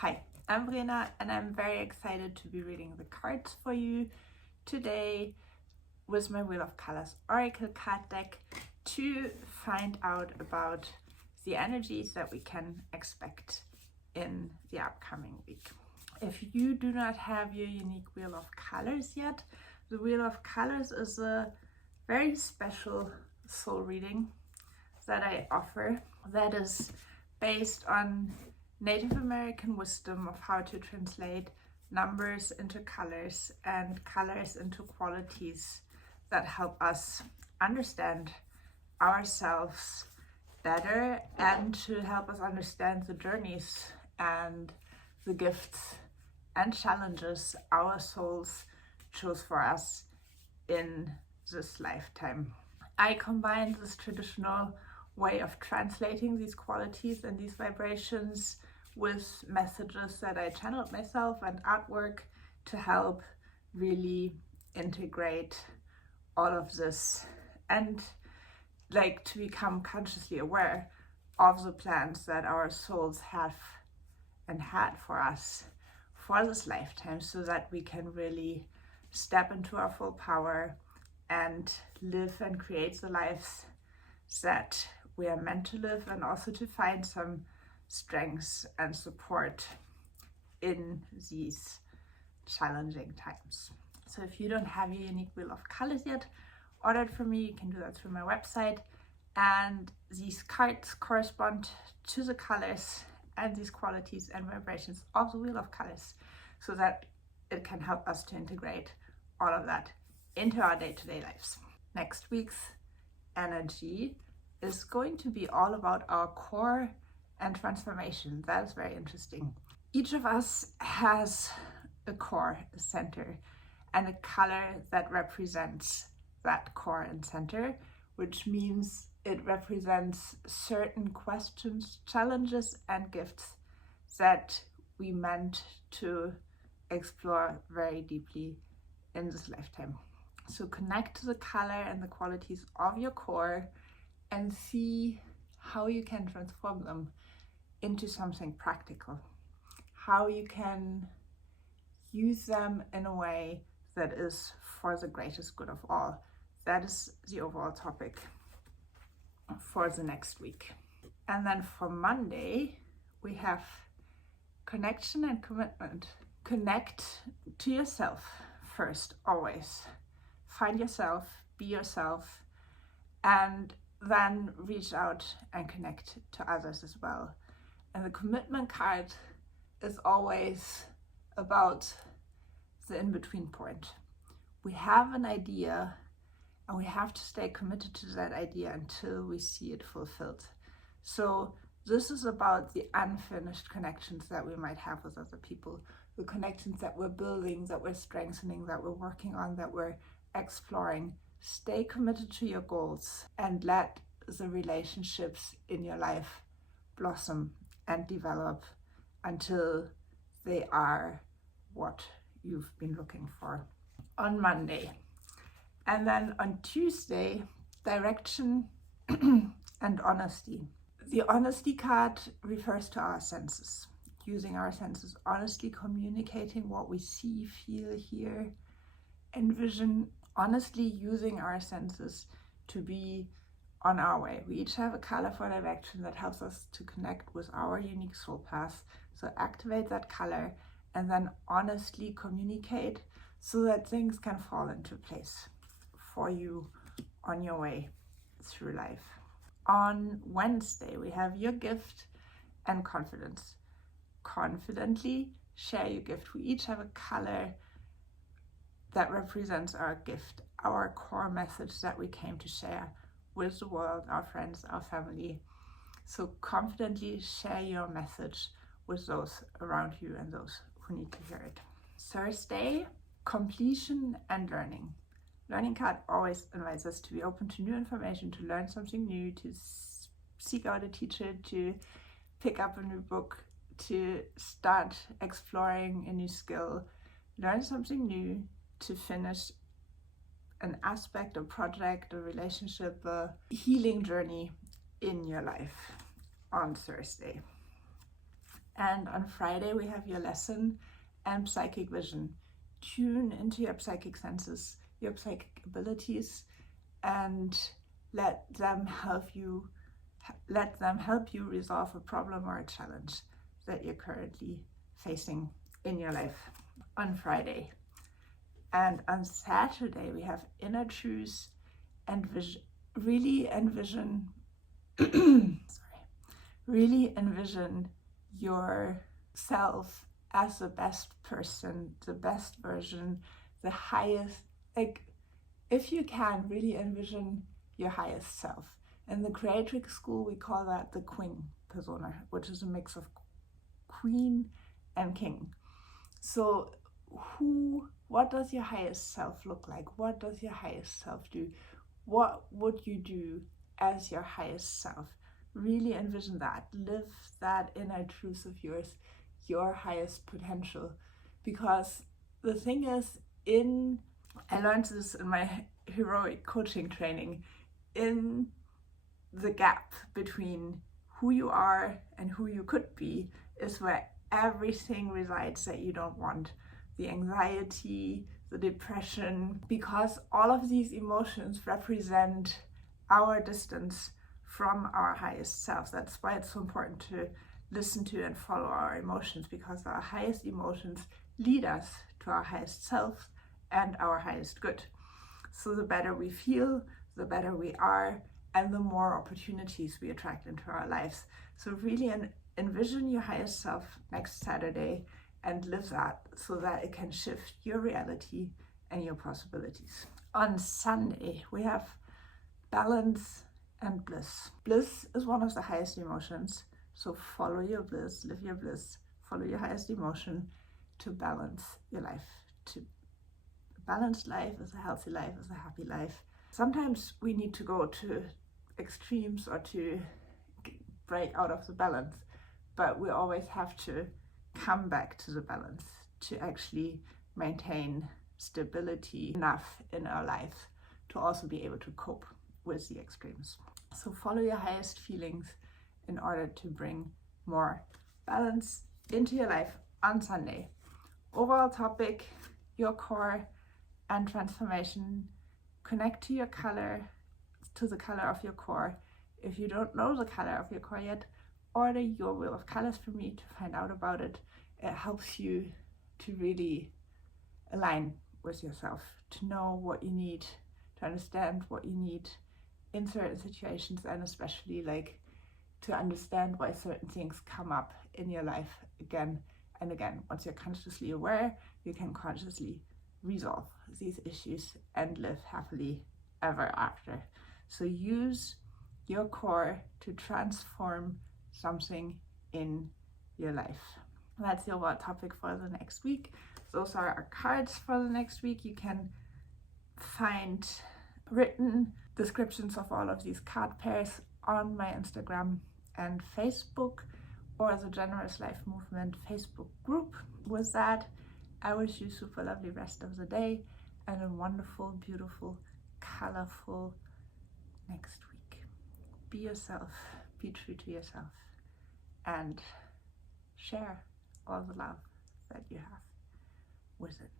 Hi, I'm Brena and I'm very excited to be reading the cards for you today with my Wheel of Colors Oracle card deck to find out about the energies that we can expect in the upcoming week. If you do not have your unique Wheel of Colors yet, the Wheel of Colors is a very special soul reading that I offer that is based on Native American wisdom of how to translate numbers into colors and colors into qualities that help us understand ourselves better and to help us understand the journeys and the gifts and challenges our souls chose for us in this lifetime. I combine this traditional way of translating these qualities and these vibrations with messages that I channeled myself and artwork to help really integrate all of this and to become consciously aware of the plans that our souls have and had for us for this lifetime, so that we can really step into our full power and live and create the lives that we are meant to live, and also to find some strengths and support in these challenging times. So if you don't have your unique Wheel of Colors yet ordered from me, you can do that through my website, and these cards correspond to the colors and these qualities and vibrations of the Wheel of Colors, so that it can help us to integrate all of that into our day-to-day lives. Next week's energy is going to be all about our core and transformation. That is very interesting. Each of us has a core, a center, and a color that represents that core and center, which means it represents certain questions, challenges, and gifts that we meant to explore very deeply in this lifetime. So connect to the color and the qualities of your core and see how you can transform them into something practical, how you can use them in a way that is for the greatest good of all. That is the overall topic for the next week. And then for Monday, we have connection and commitment. Connect to yourself first, always. Find yourself, be yourself, and then reach out and connect to others as well. And the commitment card is always about the in-between point. We have an idea and we have to stay committed to that idea until we see it fulfilled. So this is about the unfinished connections that we might have with other people, the connections that we're building, that we're strengthening, that we're working on, that we're exploring. Stay committed to your goals and let the relationships in your life blossom and develop until they are what you've been looking for on Monday. And then on Tuesday, direction and honesty. The honesty card refers to our senses, using our senses, honestly communicating what we see, feel, hear, envision, honestly using our senses to be on our way. We each have a color for direction that helps us to connect with our unique soul path. So activate that color and then honestly communicate so that things can fall into place for you on your way through life. On Wednesday, we have your gift and confidence. Confidently share your gift. We each have a color that represents our gift, our core message that we came to share with the world, our friends, our family. So confidently share your message with those around you and those who need to hear it. Thursday, completion and learning. Learning card always invites us to be open to new information, to learn something new, to seek out a teacher, to pick up a new book, to start exploring a new skill, learn something new, to finish an aspect, a project, a relationship, a healing journey in your life on Thursday. And on Friday, we have your lesson and psychic vision. Tune into your psychic senses, your psychic abilities, and let them help you resolve a problem or a challenge that you're currently facing in your life on Friday. And on Saturday, we have inner truth and vision. Really envision yourself as the best person, the best version, the highest, like if you can really envision your highest self. In the creatrix school, we call that the queen persona, which is a mix of queen and king. So what does your highest self look like? What does your highest self do? What would you do as your highest self? Really envision that. Live that inner truth of yours, your highest potential. Because the thing is, I learned this in my heroic coaching training, in the gap between who you are and who you could be is where everything resides that you don't want. The anxiety, the depression, because all of these emotions represent our distance from our highest self. That's why it's so important to listen to and follow our emotions, because our highest emotions lead us to our highest self and our highest good. So the better we feel, the better we are, and the more opportunities we attract into our lives. So really envision your highest self next Saturday and live that so that it can shift your reality and your possibilities. On Sunday, we have balance and bliss. Bliss is one of the highest emotions. So follow your bliss, live your bliss, follow your highest emotion to balance your life. To a balanced life is a healthy life, is a happy life. Sometimes we need to go to extremes or to break out of the balance, but we always have to come back to the balance to actually maintain stability enough in our life to also be able to cope with the extremes. So follow your highest feelings in order to bring more balance into your life on Sunday. Overall topic, your core and transformation. Connect to your color, to the color of your core. If you don't know the color of your core yet, order your wheel of colors from me to find out about it. It helps you to really align with yourself, to know what you need, to understand what you need in certain situations, and especially like to understand why certain things come up in your life again and again. Once you're consciously aware, you can consciously resolve these issues and live happily ever after. So use your core to transform something in your life. That's your what topic for the next week. Those are our cards for the next week. You can find written descriptions of all of these card pairs on my Instagram and Facebook, or the Generous Life Movement Facebook group. With that, I wish you super lovely rest of the day and a wonderful, beautiful, colorful next week. Be yourself, be true to yourself, and share all the love that you have with it.